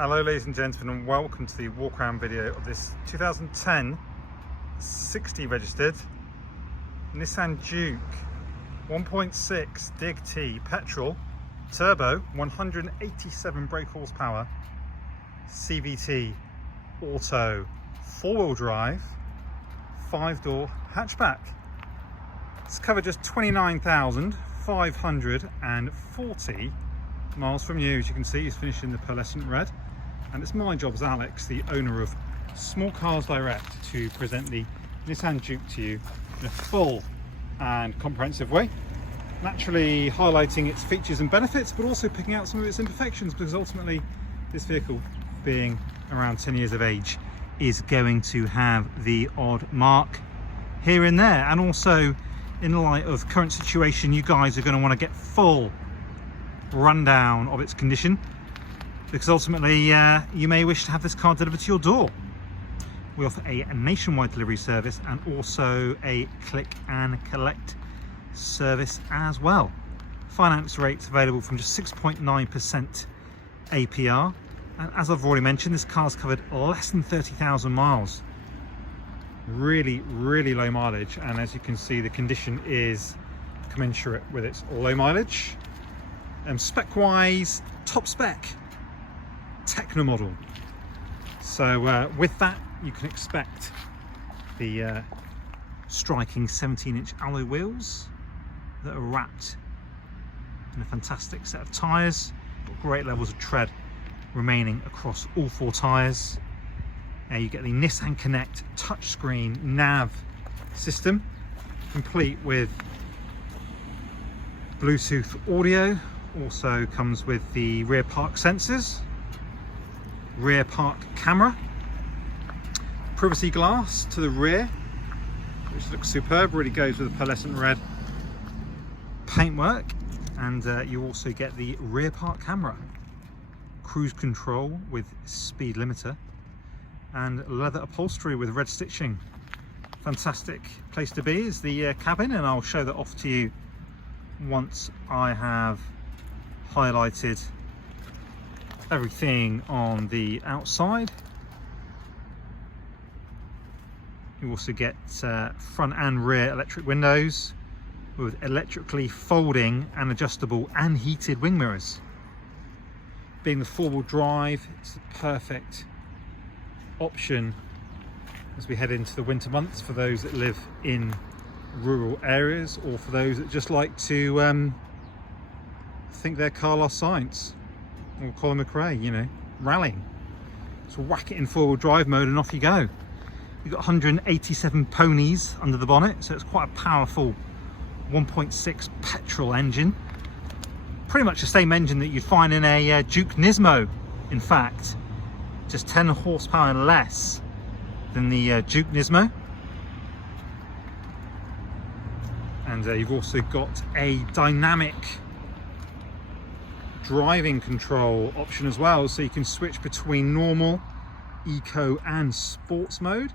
Hello ladies and gentlemen, and welcome to the walk around video of this 2010 60 registered Nissan Juke 1.6 Dig T petrol turbo 187 brake horsepower CVT auto 4-wheel drive 5-door hatchback. It's covered just 29,540 miles from you. As you can see, it's finished in the pearlescent red, and it's my job as Alex, the owner of Small Cars Direct, to present the Nissan Juke to you in a full and comprehensive way, naturally highlighting its features and benefits, but also picking out some of its imperfections, because ultimately this vehicle, being around 10 years of age, is going to have the odd mark here and there. And also, in light of current situation, you guys are going to want to get full rundown of its condition, because ultimately you may wish to have this car delivered to your door. We offer a nationwide delivery service and also a click and collect service as well. Finance rates available from just 6.9% APR, and as I've already mentioned, this car's covered less than 30,000 miles. Really low mileage, and as you can see, the condition is commensurate with its low mileage. Spec wise, top spec Tekna model. So with that, you can expect the striking 17-inch alloy wheels that are wrapped in a fantastic set of tyres. Great levels of tread remaining across all 4 tyres. You get the Nissan Connect touchscreen nav system, complete with Bluetooth audio. Also comes with the rear park sensors, rear park camera, privacy glass to the rear, which looks superb, really goes with the pearlescent red paintwork. And you also get the rear park camera, cruise control with speed limiter, and leather upholstery with red stitching. Fantastic place to be is the cabin, and I'll show that off to you once I have highlighted everything on the outside. You also get front and rear electric windows with electrically folding and adjustable and heated wing mirrors. Being the 4-wheel drive, it's the perfect option as we head into the winter months for those that live in rural areas, or for those that just like to think their car lost science, or Colin McRae, you know, rallying. So whack it in 4-wheel drive mode and off you go. You've got 187 ponies under the bonnet, so it's quite a powerful 1.6 petrol engine. Pretty much the same engine that you'd find in a Juke Nismo, in fact. Just 10 horsepower less than the Juke Nismo. And you've also got a dynamic driving control option as well, so you can switch between normal, eco and sports mode.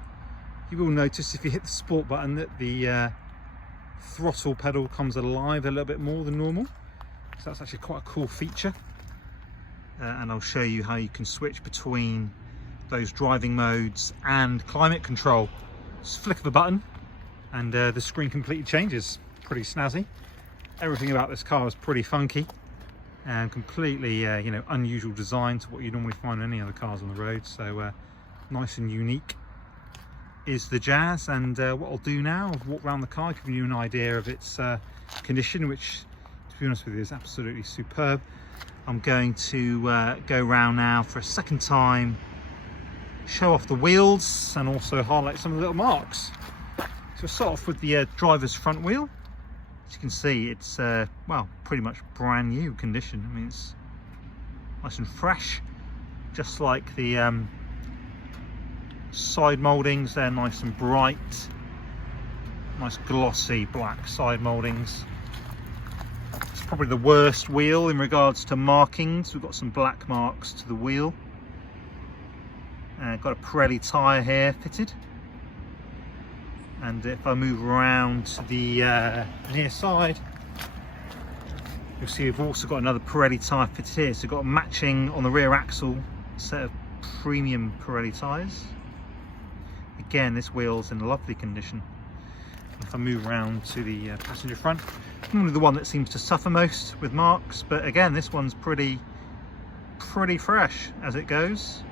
You will notice if you hit the sport button that the throttle pedal comes alive a little bit more than normal, so that's actually quite a cool feature. And I'll show you how you can switch between those driving modes and climate control. Just flick of a button and the screen completely changes. Pretty snazzy. Everything about this car is pretty funky and completely you know, unusual design to what you normally find in any other cars on the road. So nice and unique is the jazz. And what I'll do now is walk around the car, giving you an idea of its condition, which, to be honest with you, is absolutely superb. I'm going to go around now for a second time, show off the wheels and also highlight some of the little marks. So we'll start off with the driver's front wheel. As you can see, it's well, pretty much brand new condition. I mean, it's nice and fresh, just like the side mouldings. They're nice and bright, nice glossy black side mouldings. It's probably the worst wheel in regards to markings. We've got some black marks to the wheel. Got a Pirelli tyre here fitted. And if I move around to the near side, you'll see we've also got another Pirelli tyre fitted here. So we've got a matching on the rear axle set of premium Pirelli tyres. Again, this wheel's in lovely condition. If I move around to the passenger front, normally the one that seems to suffer most with marks, but again, this one's pretty fresh as it goes.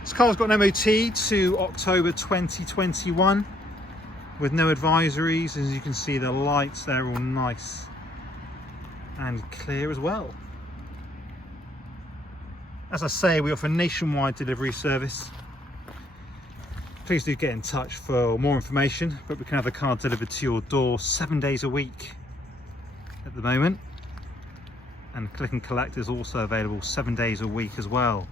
This car's got an MOT to October 2021 with no advisories. As you can see, the lights, they're all nice and clear as well. As I say, we offer nationwide delivery service. Please do get in touch for more information, but we can have the car delivered to your door 7 days a week at the moment. And click and collect is also available 7 days a week as well.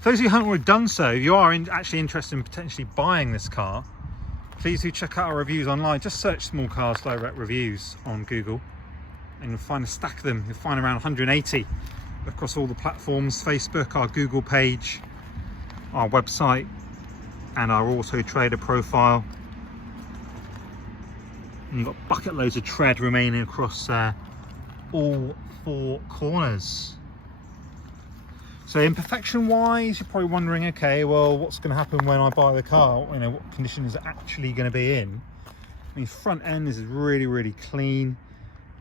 For those of you who haven't already done so, if you are actually interested in potentially buying this car, please do check out our reviews online. Just search Small Cars Direct Reviews on Google and you'll find a stack of them. You'll find around 180 across all the platforms: Facebook, our Google page, our website, and our Auto Trader profile. And you've got bucket loads of tread remaining across all 4 corners. So imperfection wise, you're probably wondering, okay, well, what's going to happen when I buy the car? You know, what condition is it actually going to be in? I mean, front end is really clean.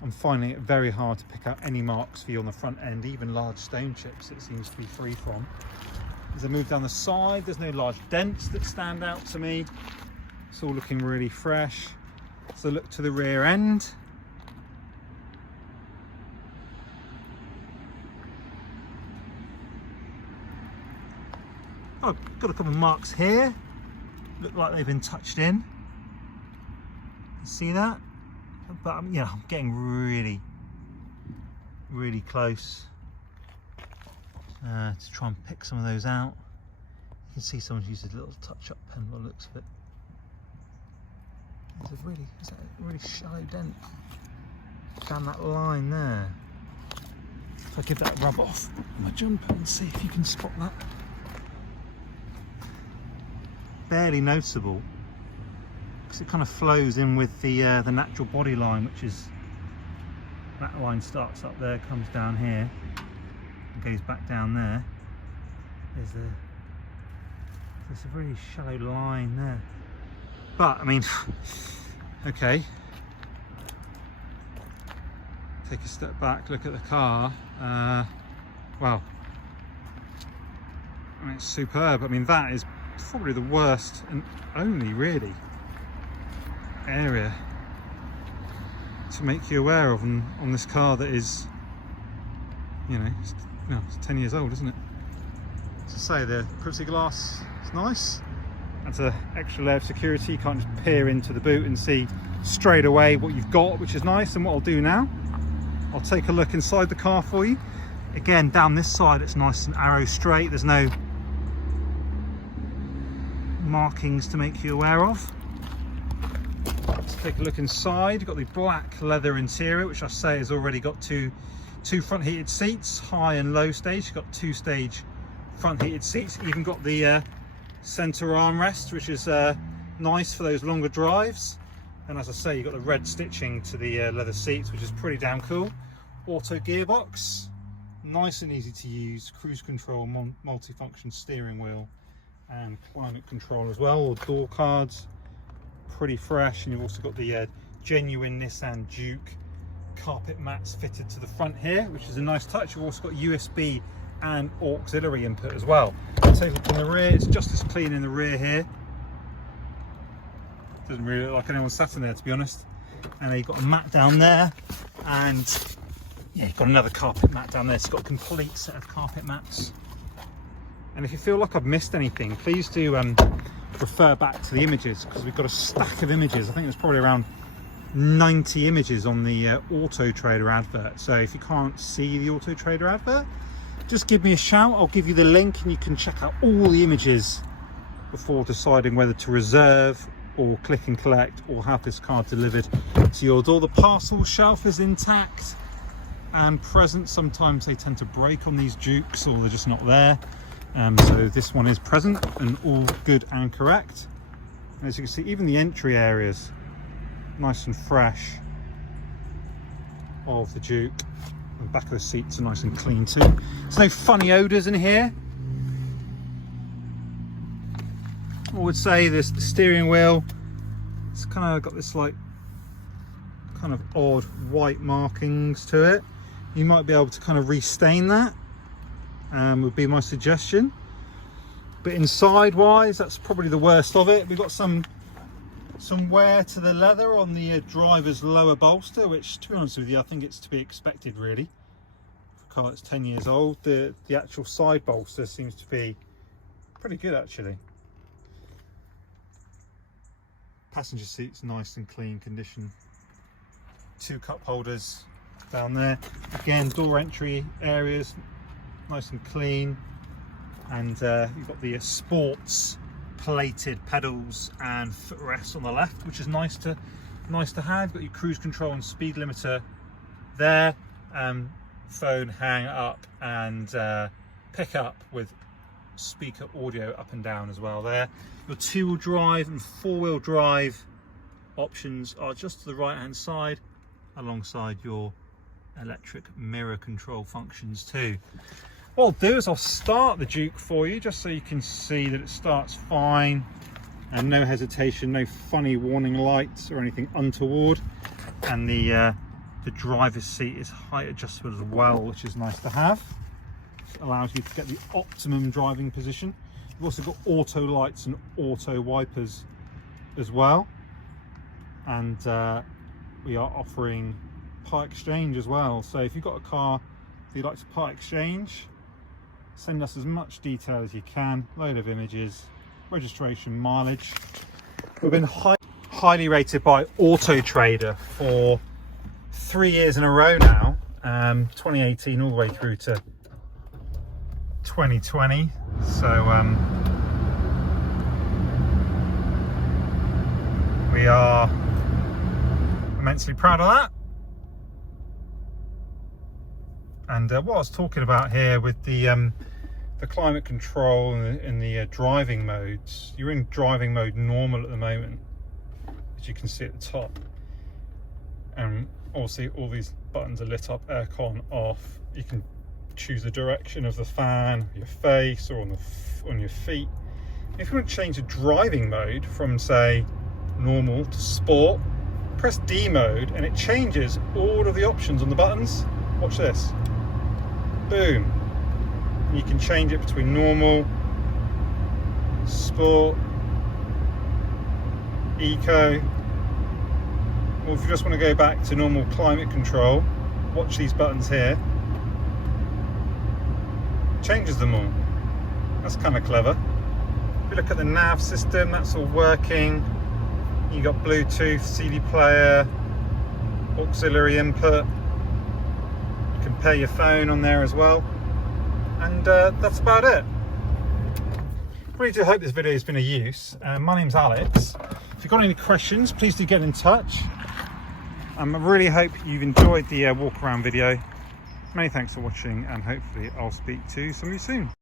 I'm finding it very hard to pick out any marks for you on the front end, even large stone chips it seems to be free from. As I move down the side, there's no large dents that stand out to me. It's all looking really fresh. So look to the rear end. Oh, got a couple of marks here. Look like they've been touched in. See that? But yeah, I'm getting really close to try and pick some of those out. You can see someone's used a little touch-up pen by the looks of it. Is that a really shallow dent down that line there? If I give that a rub off my jumper and see if you can spot that. Barely noticeable, because it kind of flows in with the natural body line, which is that line starts up there, comes down here, and goes back down there. There's a really shallow line there, but I mean, okay. Take a step back, look at the car. Well, I mean, it's superb. I mean, that is probably the worst and only really area to make you aware of on this car that is, you know, it's 10 years old, isn't it? As I say, the privacy glass is nice. That's an extra layer of security. You can't just peer into the boot and see straight away what you've got, which is nice. And what I'll do now, I'll take a look inside the car for you. Again, down this side it's nice and arrow straight. There's no markings to make you aware of. Let's take a look inside. You've got the black leather interior, which I say has already got two front heated seats, high and low stage. You've got 2-stage front heated seats. Even got the center armrest, which is nice for those longer drives. And as I say, you've got the red stitching to the leather seats, which is pretty damn cool. Auto gearbox, nice and easy to use. Cruise control, multifunction steering wheel, and climate control as well. All door cards, pretty fresh. And you've also got the genuine Nissan Juke carpet mats fitted to the front here, which is a nice touch. You've also got USB and auxiliary input as well. Take a look in the rear, it's just as clean in the rear here. Doesn't really look like anyone sat in there, to be honest. And you've got a mat down there, and yeah, you've got another carpet mat down there. It's got a complete set of carpet mats. And if you feel like I've missed anything, please do refer back to the images, because we've got a stack of images. I think there's probably around 90 images on the Auto Trader advert. So if you can't see the Auto Trader advert, just give me a shout. I'll give you the link and you can check out all the images before deciding whether to reserve or click and collect or have this car delivered to your door. The parcel shelf is intact and present. Sometimes they tend to break on these Jukes, or they're just not there. So this one is present and all good and correct. And as you can see, even the entry areas nice and fresh. of the Juke. The back of the seats are nice and clean too. There's no funny odours in here. I would say this, the steering wheel, it's kind of got this like kind of odd white markings to it. You might be able to kind of restain that, would be my suggestion. But inside wise, that's probably the worst of it. We've got some wear to the leather on the driver's lower bolster, which, to be honest with you, I think it's to be expected really. For a car that's 10 years old, the actual side bolster seems to be pretty good actually. Passenger seats nice and clean condition. 2 cup holders down there. Again, door entry areas nice and clean. And you've got the sports plated pedals and footrests on the left, which is nice to have. You've got your cruise control and speed limiter there. Phone hang up and pick up with speaker audio up and down as well there. Your 2-wheel drive and 4-wheel drive options are just to the right hand side, alongside your electric mirror control functions too. What I'll do is I'll start the Juke for you just so you can see that it starts fine and no hesitation, no funny warning lights or anything untoward. And the driver's seat is height adjustable as well, which is nice to have. It allows you to get the optimum driving position. You've also got auto lights and auto wipers as well. And we are offering part exchange as well. So if you've got a car that you'd like to part exchange, send us as much detail as you can, load of images, registration, mileage. We've been highly rated by Auto Trader for 3 years in a row now, 2018 all the way through to 2020. So we are immensely proud of that. And what I was talking about here with the climate control and the driving modes, you're in driving mode normal at the moment, as you can see at the top. And obviously all these buttons are lit up, aircon off. You can choose the direction of the fan, your face, or on your feet. If you want to change the driving mode from, say, normal to sport, press D mode and it changes all of the options on the buttons. Watch this. Boom. You can change it between normal, sport, eco, or if you just want to go back to normal climate control, watch these buttons here. Changes them all. That's kind of clever. If you look at the nav system, that's all working. You got Bluetooth, CD player, auxiliary input. You can pair your phone on there as well. And that's about it. Really do hope this video has been of use. My name's Alex. If you've got any questions, please do get in touch. I really hope you've enjoyed the walk around video. Many thanks for watching, and hopefully I'll speak to some of you soon.